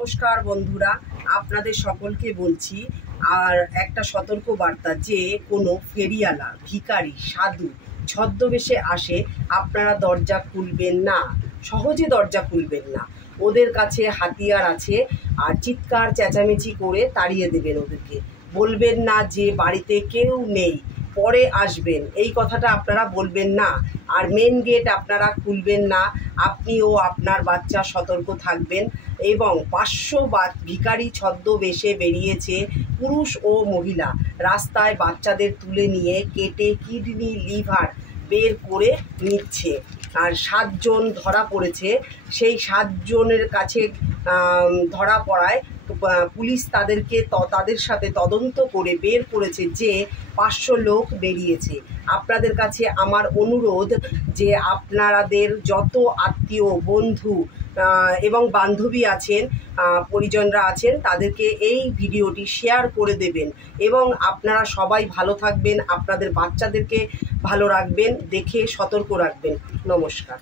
নমস্কার বন্ধুরা, আপনাদের সকলকে বলছি আর একটা সতর্ক বার্তা যে কোনো ফেরিওয়ালা, ভিখারি, সাধু ছদ্মবেশে আসে আপনারা দরজা খুলবেন না, সহজে দরজা খুলবেন না। ওদের কাছে হাতিয়ার আছে আর চিৎকার চেঁচামেচি করে তাড়িয়ে দেবেন ওদেরকে। বলবেন না যে বাড়িতে কেউ নেই, পরে আসবেন, এই কথাটা আপনারা বলবেন না। আর মেন গেট আপনারা খুলবেন না। আপনি ও আপনার বাচ্চা সতর্ক থাকবেন। এবং 500 ভিখারি ছদ্মবেশে বেরিয়েছে, পুরুষ ও মহিলা, রাস্তায় বাচ্চাদের তুলে নিয়ে কেটে কিডনি লিভার বের করে নিচ্ছে। আর 7 জন ধরা পড়েছে। সেই 7 জনের কাছে ধরা পড়ায় পুলিশ তাদের সাথে তদন্ত করে বের করেছে যে 500 লোক বেরিয়েছে। আপনাদের কাছে আমার অনুরোধ যে আপনাদের যত আত্মীয়, বন্ধু এবং বান্ধবী আছেন, পরিজনরা আছেন, তাদেরকে এই ভিডিওটি শেয়ার করে দেবেন এবং আপনারা সবাই ভালো থাকবেন, আপনাদের বাচ্চাদেরকে ভালো রাখবেন, দেখে সতর্ক রাখবেন। নমস্কার।